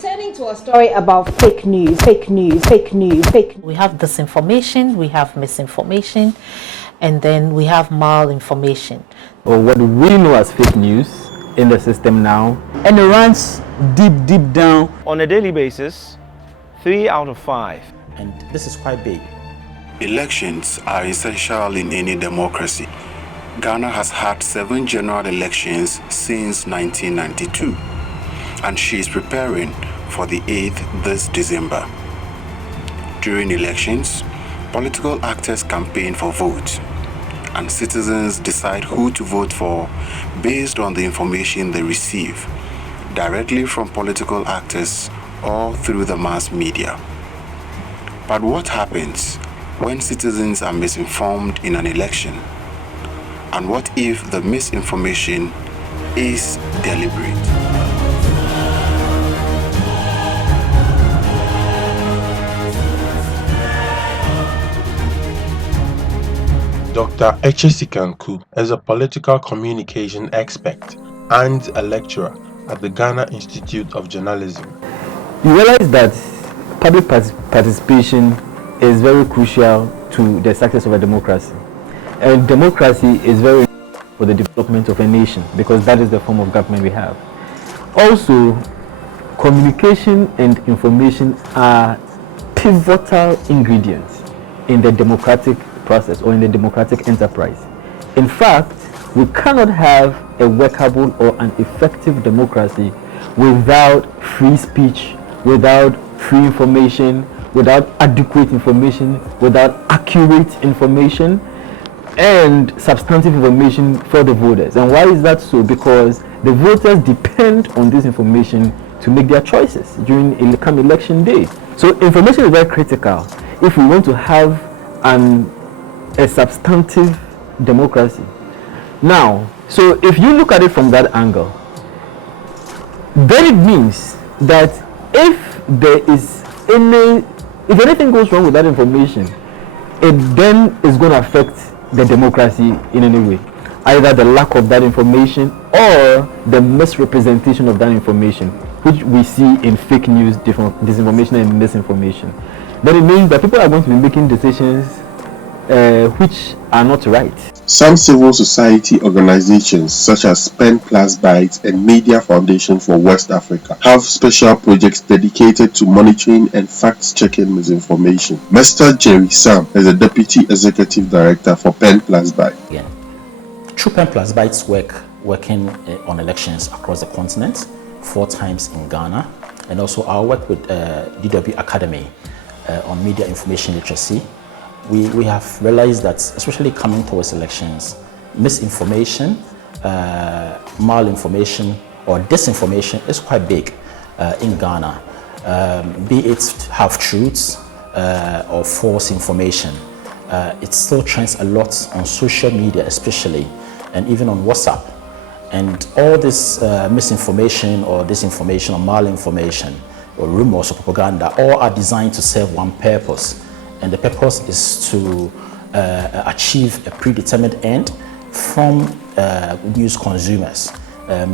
Turning to a story about fake news. We have disinformation, we have misinformation, and then we have malinformation. Or what we know as fake news in the system now. And it runs deep down. On a daily basis, 3 out of 5. And this is quite big. Elections are essential in any democracy. Ghana has had 7 general elections since 1992, and she is preparing for the 8th this December. During elections, political actors campaign for votes, and citizens decide who to vote for based on the information they receive, directly from political actors or through the mass media. But what happens when citizens are misinformed in an election? And what if the misinformation is deliberate? Dr. Echesikanku is a political communication expert and a lecturer at the Ghana Institute of Journalism. You realize that public participation is very crucial to the success of a democracy. And democracy is very important for the development of a nation because that is the form of government we have. Also, communication and information are pivotal ingredients in the democratic process or in the democratic enterprise. In fact, we cannot have a workable or an effective democracy without free speech, without free information, without adequate information, without accurate information, and substantive information for the voters. And why is that so? Because the voters depend on this information to make their choices during election day. So information is very critical if we want to have a substantive democracy. Now, so if you look at it from that angle, then it means that if anything goes wrong with that information, it then is going to affect the democracy in any way, either the lack of that information or the misrepresentation of that information, which we see in fake news, disinformation and misinformation. Then it means that people are going to be making decisions which are not right. Some civil society organizations such as Pen Plus Bytes and Media Foundation for West Africa have special projects dedicated to monitoring and fact-checking misinformation. Mr. Jerry Sam is the Deputy Executive Director for Pen Plus Bytes. Again, through Pen Plus Bytes working on elections across the continent, 4 times in Ghana, and also our work with DW Academy on media information literacy. We have realized that, especially coming towards elections, misinformation, malinformation, or disinformation is quite big in Ghana. Be it half-truths or false information. It still trends a lot on social media especially, and even on WhatsApp. And all this misinformation or disinformation or malinformation or rumors or propaganda all are designed to serve one purpose. And the purpose is to achieve a predetermined end from news consumers.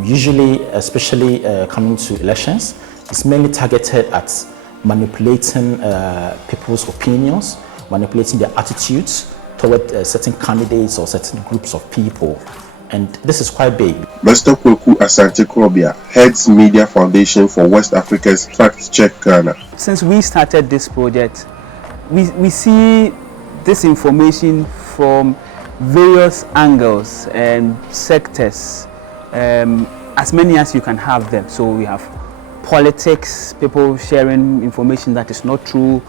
Usually, especially coming to elections, it's mainly targeted at manipulating people's opinions, manipulating their attitudes toward certain candidates or certain groups of people. And this is quite big. Mr. Kweku Asante Krobia heads Media Foundation for West Africa's Fact Check Ghana. Since we started this project, we see this information from various angles and sectors, as many as you can have them. So we have politics, people sharing information that is not true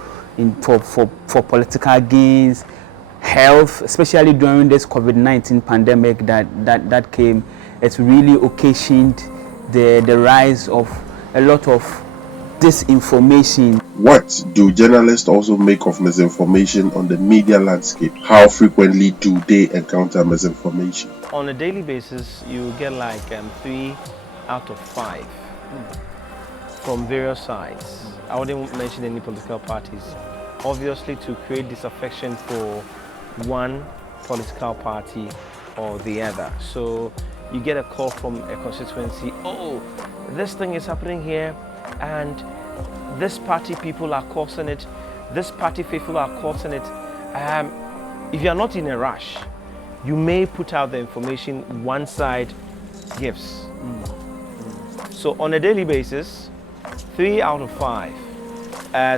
for political gains, health, especially during this COVID-19 pandemic that came. It's really occasioned the rise of a lot of disinformation. What do journalists also make of misinformation on the media landscape? How frequently do they encounter misinformation? On a daily basis, you get like 3 out of 5 from various sides. I wouldn't mention any political parties. Obviously, to create disaffection for one political party or the other. So you get a call from a constituency, oh, this thing is happening here, and this party people are causing it, this party faithful are causing it. If you are not in a rush, you may put out the information one side gives. So on a daily basis, 3 out of 5,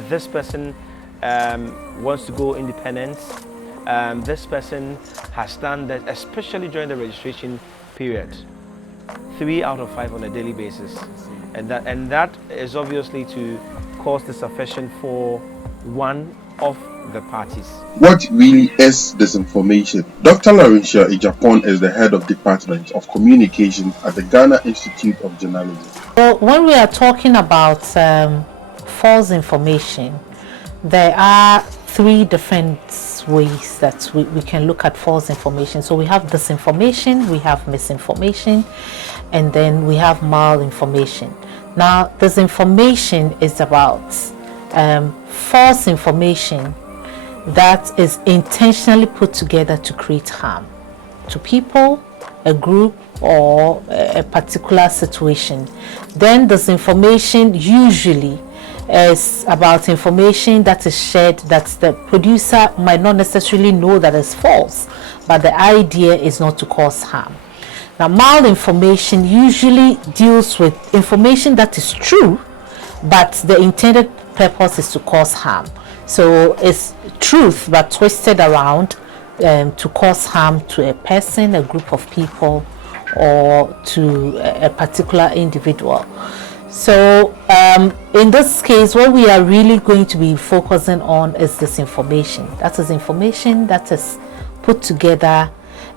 this person wants to go independent. This person has done that, especially during the registration period. 3 out of 5 on a daily basis, and that is obviously to cause disaffection for one of the parties. What really is disinformation? Dr. Laurentia Ejapon is the head of Department of Communication at the Ghana Institute of Journalism. Well, when we are talking about false information, there are 3 different ways that we can look at false information. So we have disinformation, we have misinformation, and then we have malinformation. Now, disinformation is about false information that is intentionally put together to create harm to people, a group, or a particular situation. Then disinformation usually is about information that is shared that the producer might not necessarily know that is false, but the idea is not to cause harm. Now, malinformation usually deals with information that is true, but the intended purpose is to cause harm. So it's truth but twisted around to cause harm to a person, a group of people, or to a particular individual. So in this case, what we are really going to be focusing on is disinformation. That is information that is put together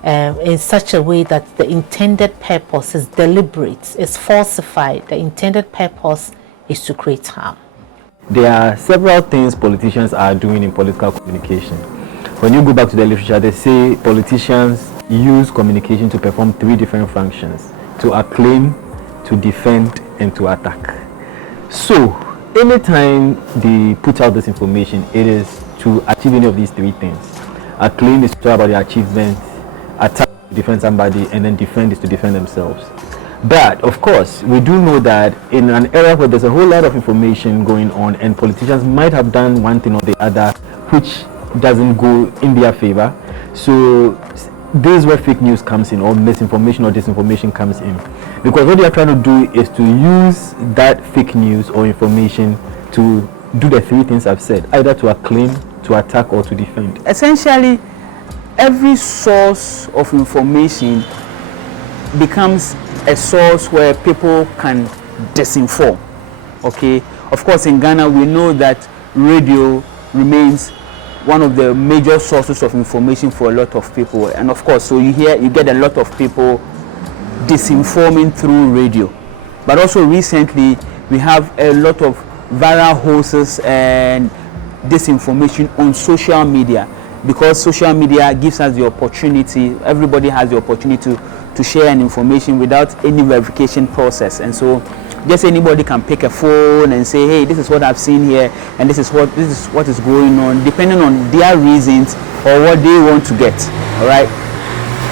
in such a way that the intended purpose is deliberate, is falsified. The intended purpose is to create harm. There are several things politicians are doing in political communication. When you go back to the literature, they say politicians use communication to perform 3 different functions: to acclaim, to defend, and to attack. So anytime they put out this information, it is to achieve any of these 3 things. Acclaim is to talk about the achievement, attack to defend somebody, and then defend is to defend themselves. But of course, we do know that in an era where there's a whole lot of information going on, and politicians might have done one thing or the other which doesn't go in their favor, so this is where fake news comes in, or misinformation or disinformation comes in, because what they are trying to do is to use that fake news or information to do the 3 things I've said, either to acclaim, to attack, or to defend. Essentially, every source of information becomes a source where people can disinform. Okay, of course, in Ghana we know that radio remains one of the major sources of information for a lot of people, and of course, so you get a lot of people disinforming through radio. But also recently we have a lot of viral hoaxes and disinformation on social media, because social media gives us the opportunity, everybody has the opportunity to share an information without any verification process. And so just anybody can pick a phone and say, hey, this is what I've seen here, and this is what is going on, depending on their reasons or what they want to get. All right,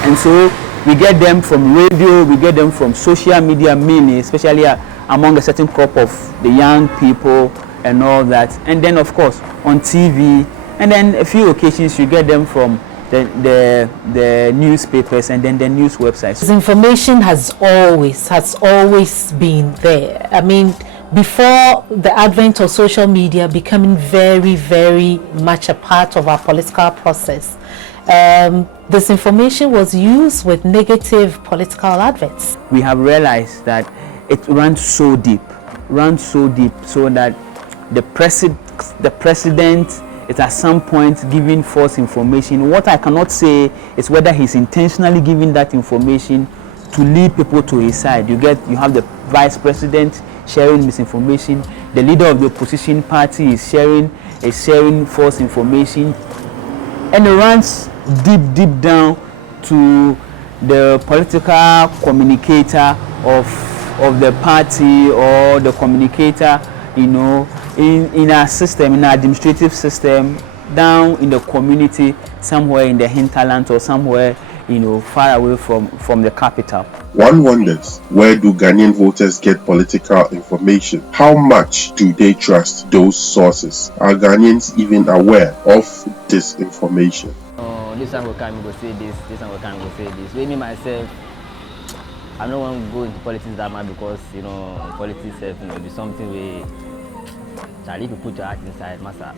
and so we get them from radio, we get them from social media mainly, especially among a certain crop of the young people and all that, and then of course on TV, and then a few occasions you get them from the newspapers and then the news websites. This information has always been there. I mean, before the advent of social media becoming very, very much a part of our political process, this information was used with negative political adverts. We have realized that it runs so deep, so that the president is at some point giving false information. What I cannot say is whether he's intentionally giving that information to lead people to his side. You have the vice president sharing misinformation, the leader of the opposition party is sharing false information, and it runs deep down to the political communicator of the party, or the communicator, in our system, in our administrative system, down in the community, somewhere in the hinterland or somewhere far away from the capital. One wonders, where do Ghanaian voters get political information? How much do they trust those sources? Are Ghanaians even aware of disinformation? This one will come, go say this one will come, go say this. Me myself, I don't want to go into politics that much because, politics will be something where, Charlie, if you put your heart inside, master,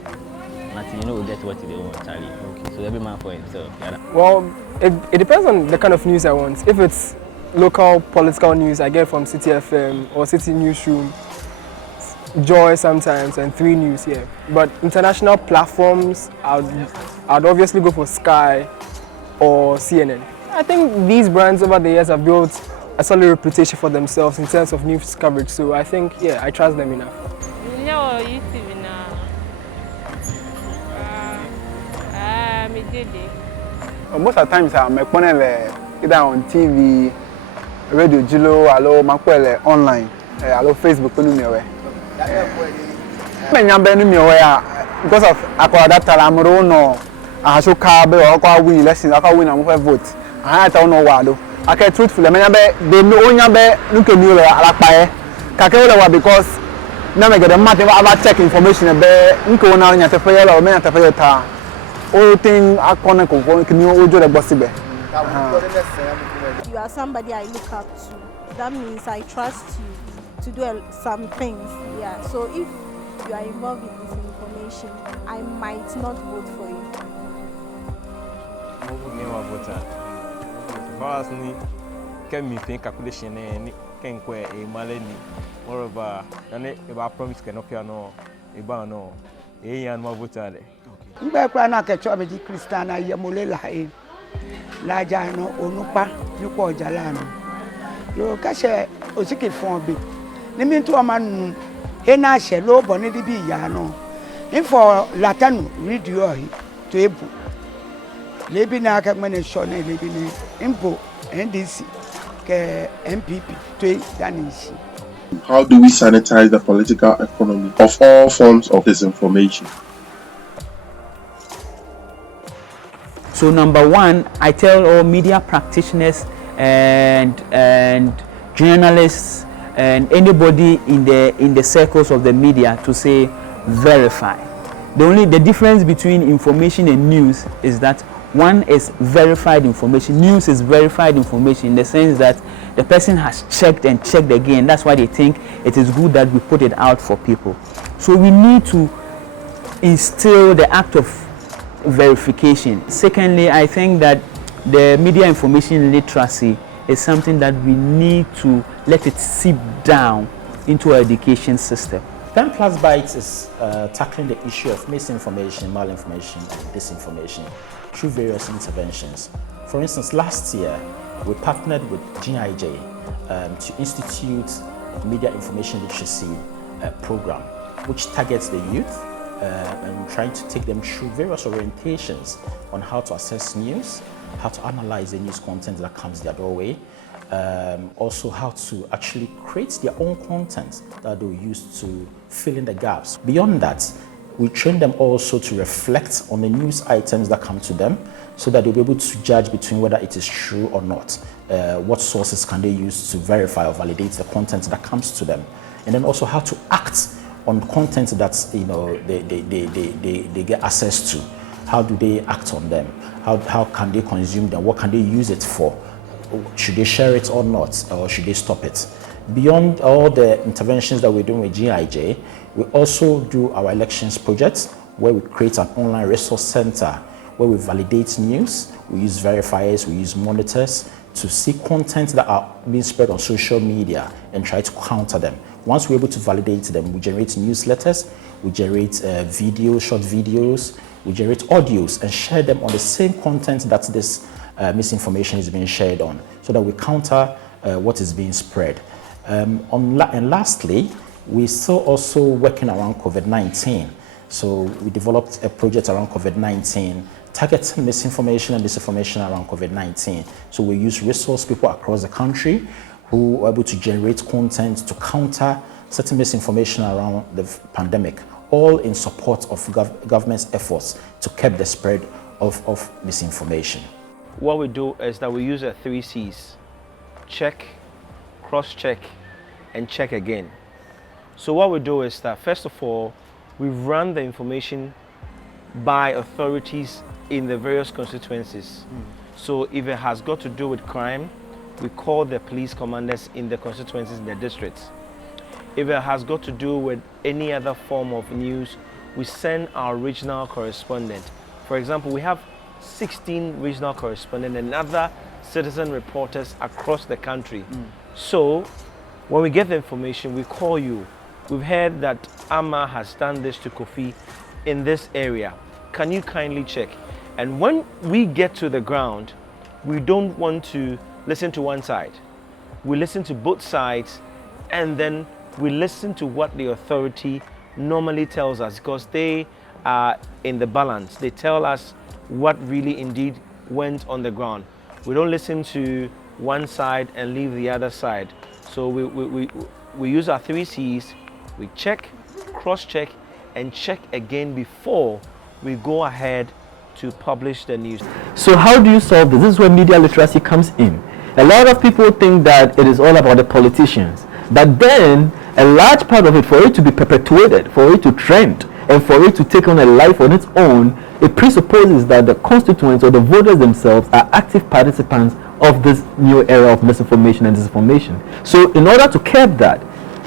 nothing, will get what you want, Charlie. Okay. So every man for himself. Yeah. Well, it depends on the kind of news I want. If it's local political news, I get from City FM or City Newsroom, Joy sometimes, and 3 News here. But international platforms, I'd obviously go for Sky or CNN. I think these brands over the years have built a solid reputation for themselves in terms of news coverage. So I think, yeah, I trust them enough. Most of the times I'm either on TV, radio, Jilo, hello, online, hello, Facebook, because of that time I show cab or I win lessons, I win and vote. I don't know what. I can truthfully, they know look at me like because now I get a matter of check information about all thing I connect with new the possible. You are somebody I look up to. That means I trust you to do some things. Yeah. So if you are involved in this information, I might not vote for you. Can me think calculation and can quite a malady. Moreover, if promise can piano, a bano, a young mavutade. Mbekwana kecho abedi Kristana yemole lae la jano onupa nuko jalano yo kashe osiki fon bi ni mi ntu omanu he na she lo bo ni bi ya no info latanu radio hi to ebu lebi na aka mene show na lebi ni impo NDC ke MPP to danisi. How do we sanitize the political economy of all forms of disinformation? So number one, I tell all media practitioners and journalists and anybody in the circles of the media to say verify. The difference between information and news is that one is verified information. News is verified information in the sense that the person has checked and checked again. That's why they think it is good that we put it out for people. So we need to instill the act of verification. Secondly, I think that the media information literacy is something that we need to let it seep down into our education system. 10 Plus Bytes is tackling the issue of misinformation, malinformation, and disinformation through various interventions. For instance, last year we partnered with GIJ to institute media information literacy program, which targets the youth and trying to take them through various orientations on how to assess news, how to analyze the news content that comes their doorway, also how to actually create their own content that they'll use to fill in the gaps. Beyond that, we train them also to reflect on the news items that come to them so that they'll be able to judge between whether it is true or not. What sources can they use to verify or validate the content that comes to them, and then also how to act on content that they get access to. How do they act on them? How can they consume them? What can they use it for? Should they share it or not, or should they stop it? Beyond all the interventions that we're doing with GIJ, we also do our elections project where we create an online resource center where we validate news, we use verifiers, we use monitors to see content that are being spread on social media and try to counter them. Once we're able to validate them, we generate newsletters, we generate videos, short videos, we generate audios and share them on the same content that this misinformation is being shared on, so that we counter what is being spread. And lastly, we're still also working around COVID-19. So we developed a project around COVID-19, targeting misinformation and disinformation around COVID-19. So we use resource people across the country who are able to generate content to counter certain misinformation around the pandemic, all in support of government's efforts to curb the spread of misinformation. what we do is that we use a 3 C's: check, cross-check, and check again. So what we do is that, first of all, we run the information by authorities in the various constituencies. So if it has got to do with crime, we call the police commanders in the constituencies, in the districts. If it has got to do with any other form of news, we send our regional correspondent. For example, we have 16 regional correspondents and other citizen reporters across the country. So when we get the information, we call you. We've heard that Amma has done this to Kofi in this area. Can you kindly check? And when we get to the ground, we don't want to listen to one side. We listen to both sides, and then we listen to what the authority normally tells us, because they are in the balance. They tell us what really indeed went on the ground. We don't listen to one side and leave the other side. So we use our 3 C's. We check, cross-check, and check again before we go ahead to publish the news. So how do you solve this? This is where media literacy comes in. A lot of people think that it is all about the politicians, but then a large part of it, for it to be perpetuated, for it to trend, and for it to take on a life on its own, it presupposes that the constituents or the voters themselves are active participants of this new era of misinformation and disinformation. So in order to curb that,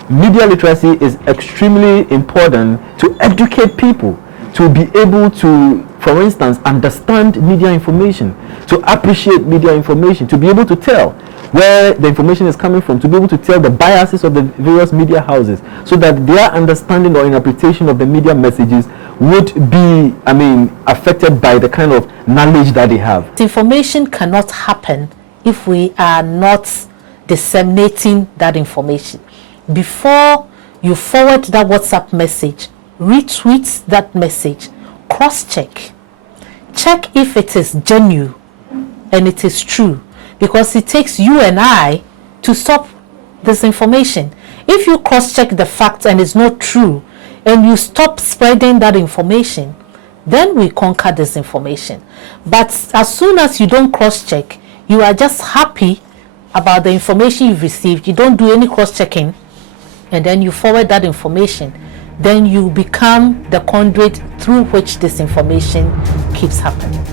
media literacy is extremely important to educate people, to be able to, for instance, understand media information, to appreciate media information, to be able to tell where the information is coming from, to be able to tell the biases of the various media houses, so that their understanding or interpretation of the media messages would be, affected by the kind of knowledge that they have. Information cannot happen if we are not disseminating that information. Before you forward that WhatsApp message, retweet that message, cross-check. Check if it is genuine and it is true, because it takes you and I to stop this information. If you cross-check the facts and it's not true, and you stop spreading that information, then we conquer this information. But as soon as you don't cross-check, you are just happy about the information you've received, you don't do any cross-checking, and then you forward that information, then you become the conduit through which this information keeps happening.